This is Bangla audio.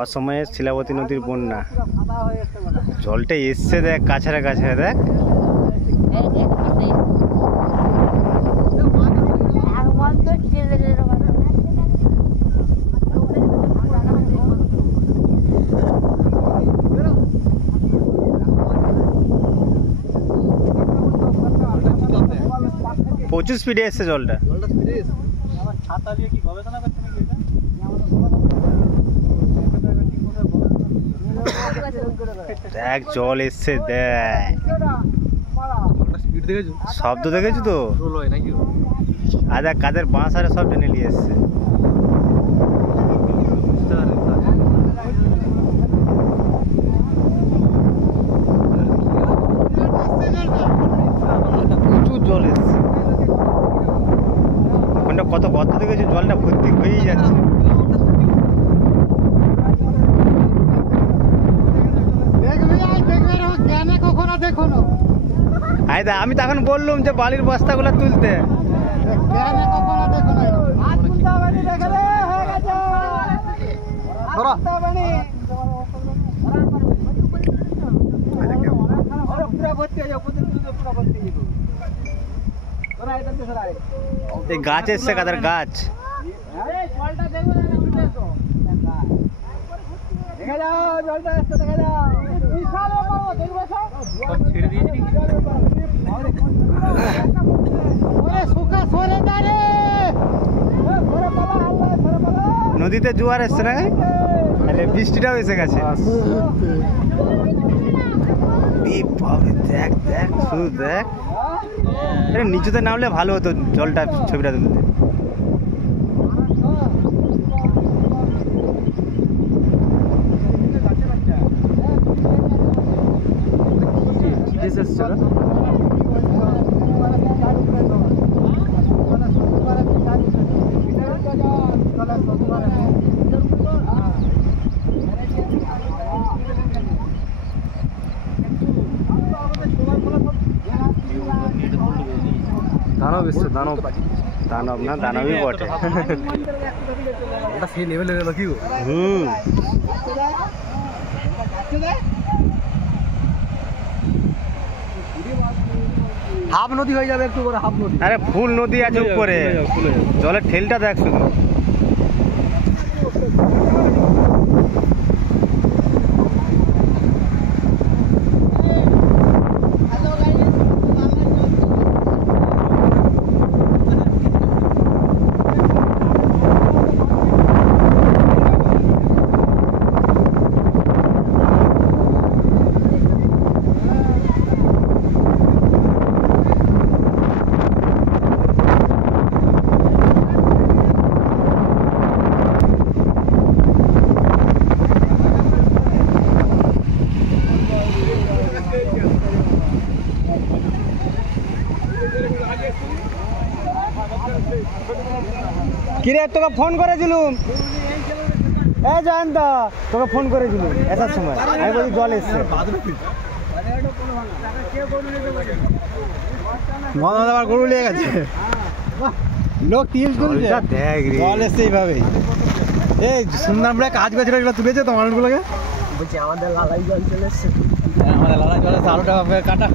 অসময়ে শিলাবতী নদীর বন্যা, জলটা এসছে দেখ কাছাড়া কাছাড়া দেখ। প্রচুর স্পিডে এসছে জলটা। দেখ জল এসছে দেখ, শব্দ দেখেছো তো? আর দেখ কাদের বাঁশ আরে সব টেনে নিয়ে এসছে। প্রচুর জল এসছে, ওখানটা কত গর্ত দেখেছো, জলটা ভর্তি হয়েই যাচ্ছে। আমি তখন বললাম যে বালির বস্তাগুলো তুলতে, এই গাছ এসছে কাদের গাছ। নদীতে জোয়ার এসছে না, বৃষ্টিটাও এসে গেছে। দেখ দেখ শুধু দেখ, নিচুতে নামলে ভালো হতো জলটা ছবিটা তুলতে। দানব এসছে, দানব দানব না দানবই বটে। সেই লেভেলে গেল কি? হাফ নদী হয়ে যাবে একটু করে, হাফ নদী। আরে ফুল নদী আছে উপরে, জলের ঠেলটা দেখ শুধু। কিরে তোকে ফোন করেছিলুম, এই জয়ন্ত তোকে ফোন করেছিলুম আসার সময়, আমি বলি জল এসছে। গরু নিয়ে গেছে লোক, তিল তুলছে, জল এসছে এইভাবেই। এই সুন্দর কাজ করছিল, এগুলো তুলেছে তো মানুষগুলোকে। বলছি আমাদের লালাই জল চলে এসছে, আমাদের লালাই জল এসছে, আলুটা কাটা।